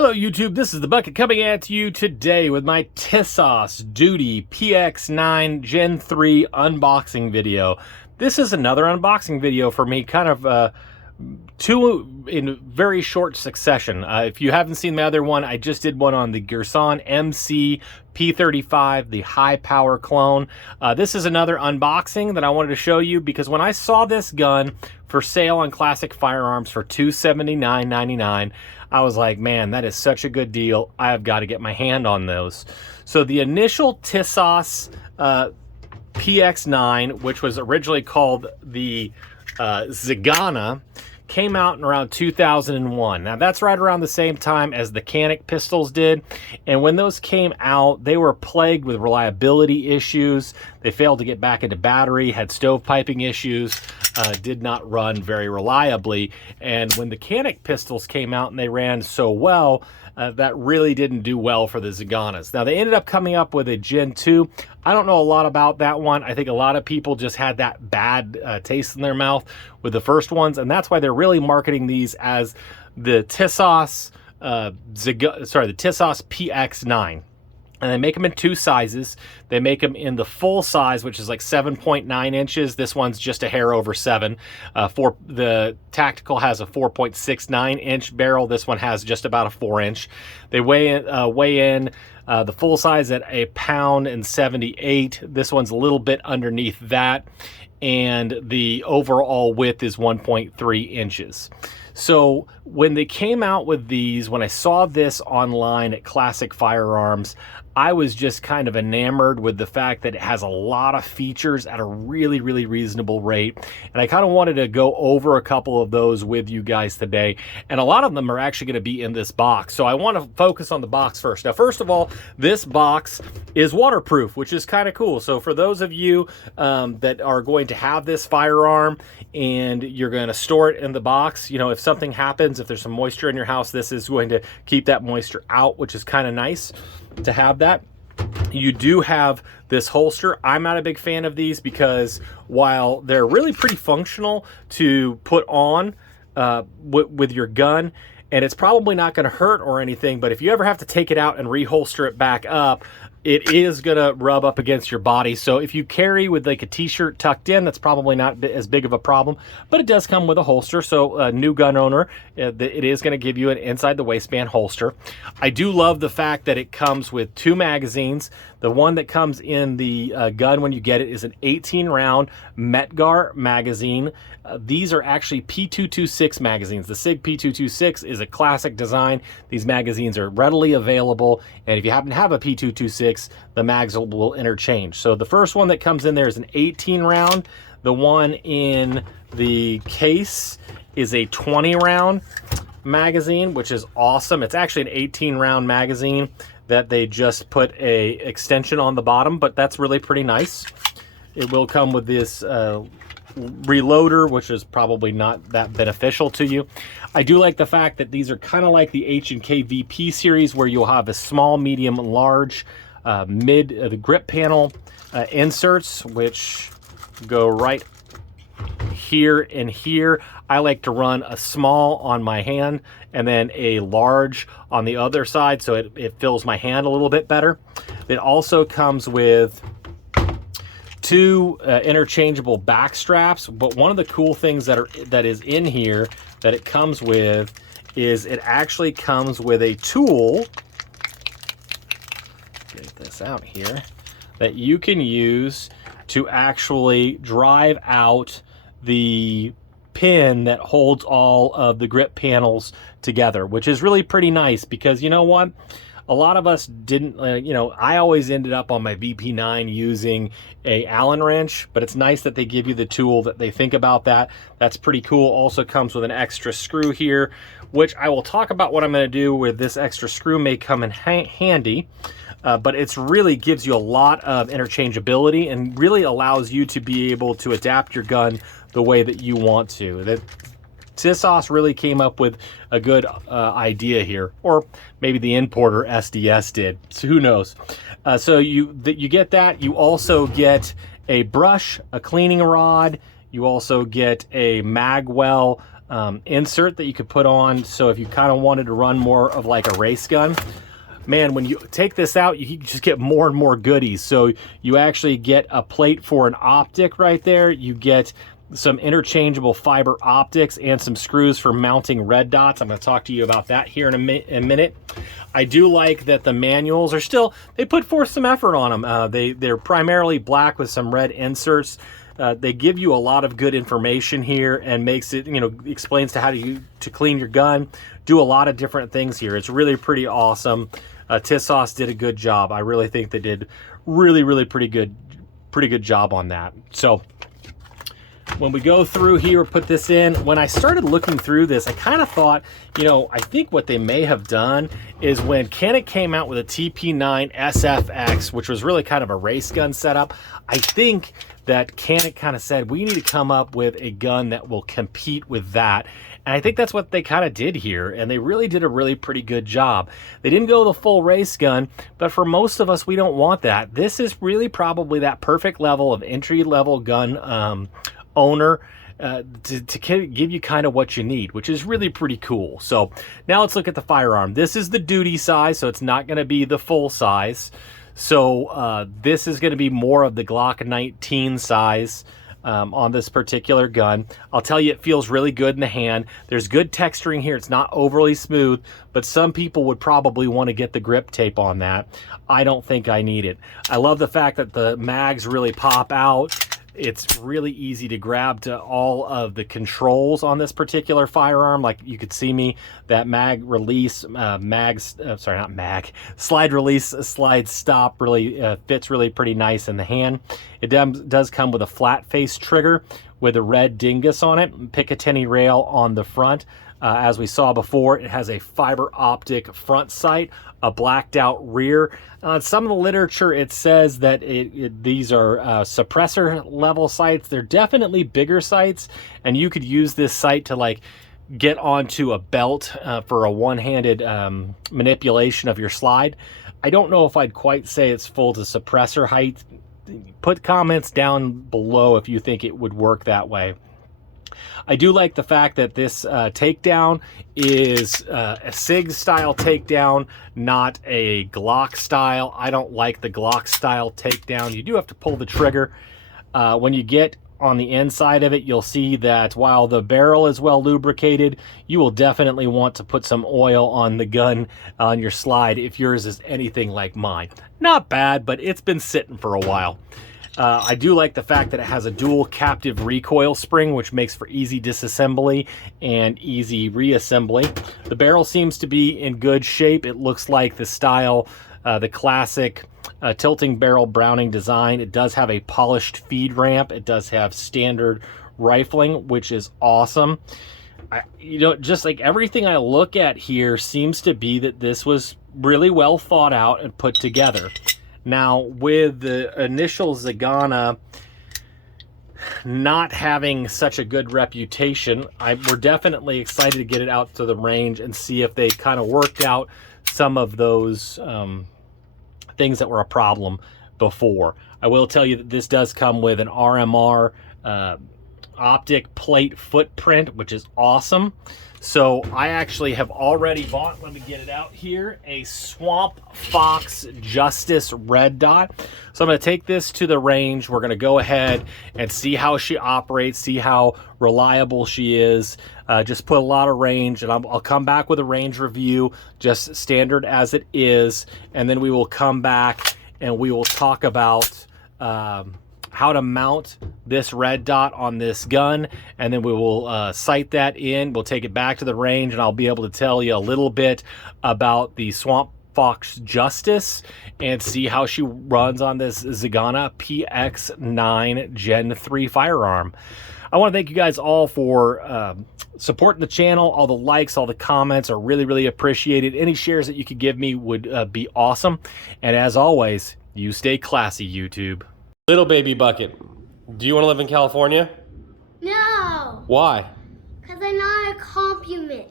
Hello YouTube, this is the Bucket coming at you today with my Tisas Duty PX9 Gen 3 unboxing video. This is another unboxing video for me, kind of two in very short succession. If you haven't seen my other one, I just did one on the Girsan MC P35, the high power clone. This is another unboxing that I wanted to show you because when I saw this gun for sale on Classic Firearms for $279.99, I was like, man, that is such a good deal. I have got to get my hand on those. So the initial Tisas PX9, which was originally called the Zigana, came out in around 2001. Now that's right around the same time as the Canik pistols did. And when those came out, they were plagued with reliability issues. They failed to get back into battery, had stovepiping issues, did not run very reliably. And when the Canik pistols came out and they ran so well, that really didn't do well for the Ziganas. Now, they ended up coming up with a Gen 2. I don't know a lot about that one. I think a lot of people just had that bad taste in their mouth with the first ones, and that's why they're really marketing these as the Tisas, the Tisas PX9. And they make them in two sizes. They make them in the full size, which is like 7.9 inches. This one's just a hair over 7. The Tactical has a 4.69 inch barrel. This one has just about a 4 inch. They weigh in the full size at 1.78 pounds. This one's a little bit underneath that. And the overall width is 1.3 inches. So when they came out with these, when I saw this online at Classic Firearms, I was just kind of enamored with the fact that it has a lot of features at a really, really reasonable rate. And I kind of wanted to go over a couple of those with you guys today. And a lot of them are actually going to be in this box. So I want to focus on the box first. Now, first of all, this box is waterproof, which is kind of cool. So for those of you that are going to have this firearm and you're going to store it in the box, you know, if something happens, if there's some moisture in your house, this is going to keep that moisture out, which is kind of nice to have that. You do have this holster. I'm not a big fan of these because while they're really pretty functional to put on with your gun, and it's probably not going to hurt or anything, but if you ever have to take it out and reholster it back up, it is going to rub up against your body. So if you carry with like a t-shirt tucked in, that's probably not as big of a problem, but it does come with a holster. So a new gun owner, it is going to give you an inside the waistband holster. I do love the fact that it comes with 2 magazines. The one that comes in the gun when you get it is an 18-round Metgar magazine. These are actually P226 magazines. The SIG P226 is a classic design. These magazines are readily available, and if you happen to have a P226, the mags will interchange. So the first one that comes in there is an 18-round. The one in the case is a 20-round magazine, which is awesome. It's actually an 18-round magazine that they just put a extension on the bottom, but that's really pretty nice. It will come with this reloader, which is probably not that beneficial to you. I do like the fact that these are kind of like the H&K VP series, where you'll have a small, medium, and large the grip panel inserts, which go right here and here. I like to run a small on my hand and then a large on the other side, so it fills my hand a little bit better. It also comes with 2 interchangeable back straps, but one of the cool things that is in here that it comes with is it actually comes with a tool. Get this out here, that you can use to actually drive out the pin that holds all of the grip panels together, which is really pretty nice because, you know what, a lot of us didn't, you know, I always ended up on my VP9 using a Allen wrench, but it's nice that they give you the tool, that they think about that. That's pretty cool. Also comes with an extra screw here, which I will talk about what I'm going to do with this extra screw. May come in handy. But it's really gives you a lot of interchangeability and really allows you to be able to adapt your gun the way that you want to. That Tisas really came up with a good idea here, or maybe the importer SDS did. So who knows? So you get that. You also get a brush, a cleaning rod. You also get a magwell insert that you could put on. So if you kind of wanted to run more of like a race gun, man, when you take this out, you just get more and more goodies. So you actually get a plate for an optic right there. You get some interchangeable fiber optics and some screws for mounting red dots. I'm going to talk to you about that here in a minute. I do like that the manuals are still, they put forth some effort on them. They're primarily black with some red inserts. They give you a lot of good information here and makes it, you know, explains to how to clean your gun, do a lot of different things here. It's really pretty awesome. Tisas did a good job. I really think they did really pretty good job on that. So when we go through here, put this in, when I started looking through this, I kind of thought, you know, I think what they may have done is when Canik came out with a TP9 SFX, which was really kind of a race gun setup, I think that Canik kind of said, we need to come up with a gun that will compete with that. And I think that's what they kind of did here, and they really did a really pretty good job. They didn't go the full race gun, but for most of us, we don't want that. This is really probably that perfect level of entry-level gun owner to give you kind of what you need, which is really pretty cool. So now let's look at the firearm. This is the duty size, so it's not going to be the full size. So this is going to be more of the Glock 19 size on this particular gun. I'll tell you, it feels really good in the hand. There's good texturing here. It's not overly smooth, but some people would probably want to get the grip tape on that. I don't think I need it. I love the fact that the mags really pop out. It's really easy to grab to all of the controls on this particular firearm. Like you could see me, that mag release, slide release, slide stop really fits really pretty nice in the hand. It does come with a flat face trigger with a red dingus on it, Picatinny rail on the front. As we saw before, it has a fiber optic front sight, a blacked out rear. Some of the literature, it says that these are suppressor level sights. They're definitely bigger sights, and you could use this sight to like get onto a belt for a one-handed manipulation of your slide. I don't know if I'd quite say it's full to suppressor height. Put comments down below if you think it would work that way. I do like the fact that this takedown is a SIG style takedown, not a Glock style. I don't like the Glock style takedown. You do have to pull the trigger. When you get on the inside of it, you'll see that while the barrel is well lubricated, you will definitely want to put some oil on the gun on your slide if yours is anything like mine. Not bad, but it's been sitting for a while. I do like the fact that it has a dual captive recoil spring, which makes for easy disassembly and easy reassembly. The barrel seems to be in good shape. It looks like the style, the classic tilting barrel Browning design. It does have a polished feed ramp. It does have standard rifling, which is awesome. You know, just like everything I look at here seems to be that this was really well thought out and put together. Now, with the initial Zagana not having such a good reputation, we're definitely excited to get it out to the range and see if they kind of worked out some of those things that were a problem before. I will tell you that this does come with an RMR optic plate footprint, which is awesome. So I actually have already bought, let me get it out here, a Swamp Fox Justice red dot. So I'm going to take this to the range. We're going to go ahead and see how she operates, see how reliable she is. Just put a lot of range, and I'll come back with a range review, just standard as it is. And then we will come back and we will talk about how to mount this red dot on this gun, and then we will sight that in. We'll take it back to the range, and I'll be able to tell you a little bit about the Swamp Fox Justice and see how she runs on this Zagana PX9 Gen 3 firearm. I want to thank you guys all for supporting the channel. All the likes, all the comments are really appreciated. Any shares that you could give me would be awesome. And as always, you stay classy, YouTube. Little baby bucket, do you want to live in California? No. Why? Because I'm not a compliment.